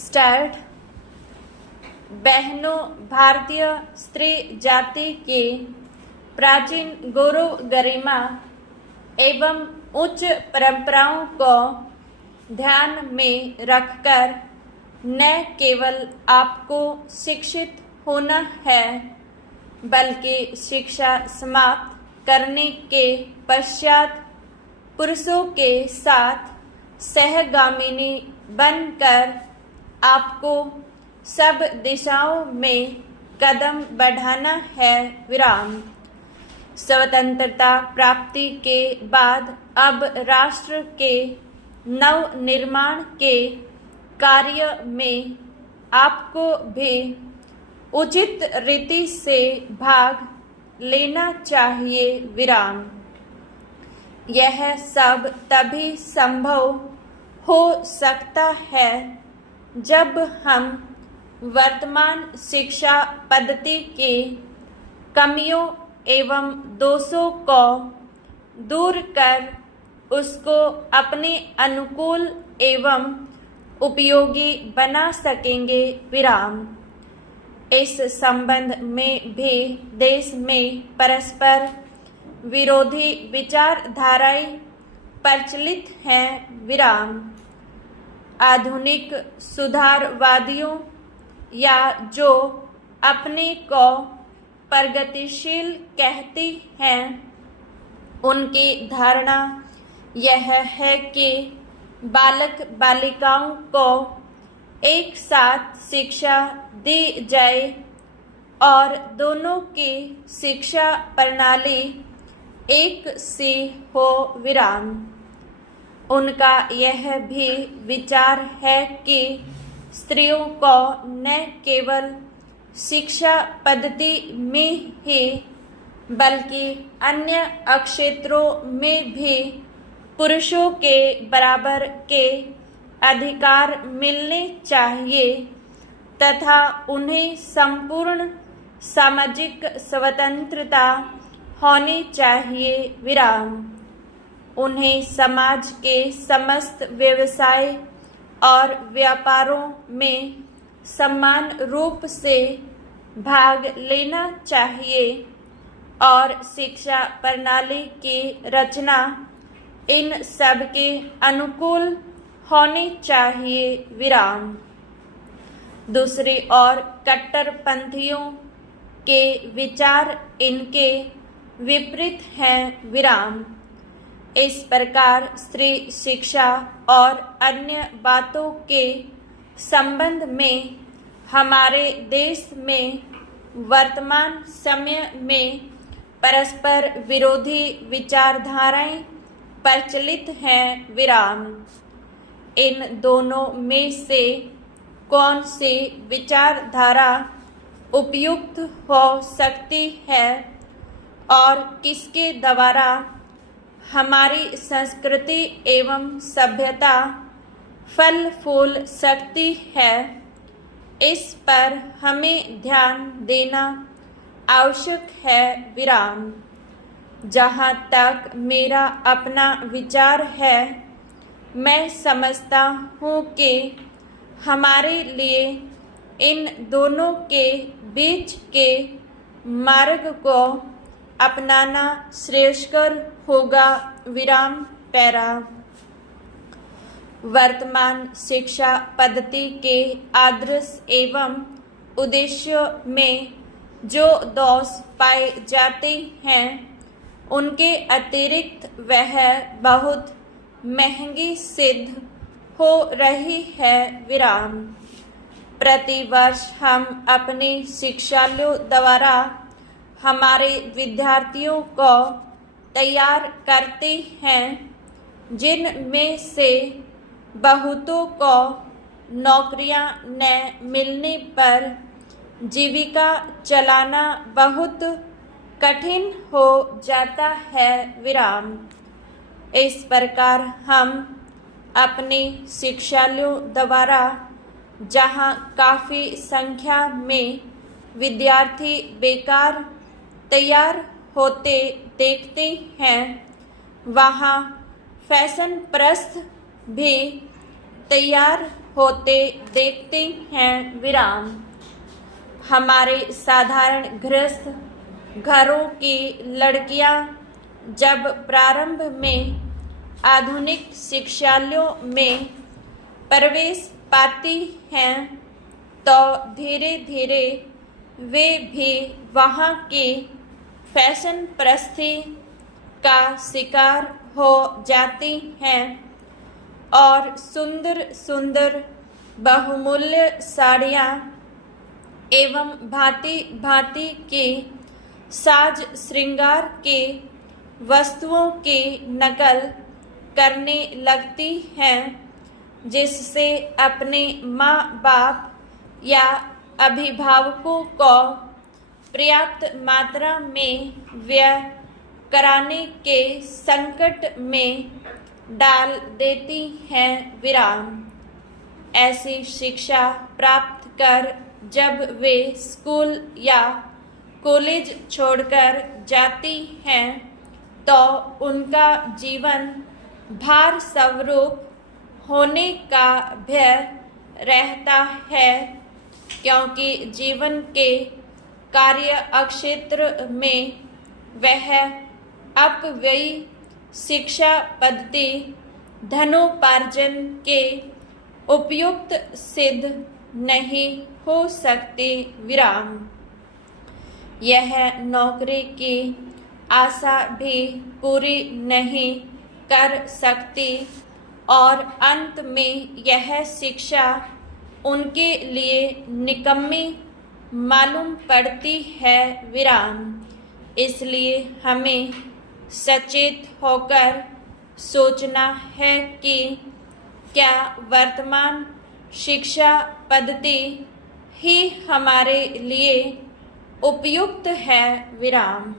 Start. बहनों, भारतीय स्त्री जाति की प्राचीन गौरव, गरिमा एवं उच्च परंपराओं को ध्यान में रखकर न केवल आपको शिक्षित होना है, बल्कि शिक्षा समाप्त करने के पश्चात पुरुषों के साथ सहगामिनी बनकर आपको सब दिशाओं में कदम बढ़ाना है। विराम। स्वतंत्रता प्राप्ति के बाद अब राष्ट्र के नव निर्माण के कार्य में आपको भी उचित रीति से भाग लेना चाहिए। विराम। यह सब तभी संभव हो सकता है जब हम वर्तमान शिक्षा पद्धति की कमियों एवं दोषों को दूर कर उसको अपने अनुकूल एवं उपयोगी बना सकेंगे। विराम। इस संबंध में भी देश में परस्पर विरोधी विचारधाराएं प्रचलित हैं। विराम। आधुनिक सुधारवादियों या जो अपने को प्रगतिशील कहती हैं, उनकी धारणा यह है कि बालक बालिकाओं को एक साथ शिक्षा दी जाए और दोनों की शिक्षा प्रणाली एक सी हो। विराम। उनका यह भी विचार है कि स्त्रियों को न केवल शिक्षा पद्धति में ही बल्कि अन्य क्षेत्रों में भी पुरुषों के बराबर के अधिकार मिलने चाहिए तथा उन्हें संपूर्ण सामाजिक स्वतंत्रता होनी चाहिए। विराम। उन्हें समाज के समस्त व्यवसाय और व्यापारों में समान रूप से भाग लेना चाहिए और शिक्षा प्रणाली की रचना इन सब के अनुकूल होनी चाहिए। विराम। दूसरी ओर कट्टरपंथियों के विचार इनके विपरीत हैं। विराम। इस प्रकार स्त्री शिक्षा और अन्य बातों के संबंध में हमारे देश में वर्तमान समय में परस्पर विरोधी विचारधाराएं प्रचलित हैं। विराम। इन दोनों में से कौन सी विचारधारा उपयुक्त हो सकती है और किसके द्वारा हमारी संस्कृति एवं सभ्यता फल फूल सकती है, इस पर हमें ध्यान देना आवश्यक है। विराम। जहाँ तक मेरा अपना विचार है, मैं समझता हूँ कि हमारे लिए इन दोनों के बीच के मार्ग को अपनाना श्रेयस्कर होगा। विराम। पैरा। वर्तमान शिक्षा पद्धति के आदर्श एवं उद्देश्यों में जो दोष पाए जाते हैं, उनके अतिरिक्त वह बहुत महंगी सिद्ध हो रही है। विराम। प्रतिवर्ष हम अपने शिक्षालयों द्वारा हमारे विद्यार्थियों को तैयार करते हैं, जिनमें से बहुतों को नौकरियां न मिलने पर जीविका चलाना बहुत कठिन हो जाता है। विराम। इस प्रकार हम अपने शिक्षालयों द्वारा जहाँ काफ़ी संख्या में विद्यार्थी बेकार तैयार होते देखते हैं, वहाँ फैशन प्रस्थ भी तैयार होते देखते हैं विराम। हमारे साधारण गृहस्थ घरों की लड़कियां जब प्रारंभ में आधुनिक शिक्षालयों में प्रवेश पाती हैं तो धीरे धीरे वे भी वहाँ की फैशन प्रस्ती का शिकार हो जाती हैं और सुंदर सुंदर बहुमूल्य साड़ियाँ एवं भांति भांति के साज श्रृंगार के वस्तुओं की नकल करने लगती हैं, जिससे अपने माँ बाप या अभिभावकों को पर्याप्त मात्रा में व्यय कराने के संकट में डाल देती हैं विराम। ऐसी शिक्षा प्राप्त कर जब वे स्कूल या कॉलेज छोड़कर जाती हैं तो उनका जीवन भार स्वरूप होने का भय रहता है, क्योंकि जीवन के कार्य क्षेत्र में वह अपव्ययी शिक्षा पद्धति धनोपार्जन के उपयुक्त सिद्ध नहीं हो सकती विराम। यह नौकरी की आशा भी पूरी नहीं कर सकती और अंत में यह शिक्षा उनके लिए निकम्मी मालूम पड़ती है विराम। इसलिए हमें सचेत होकर सोचना है कि क्या वर्तमान शिक्षा पद्धति ही हमारे लिए उपयुक्त है विराम।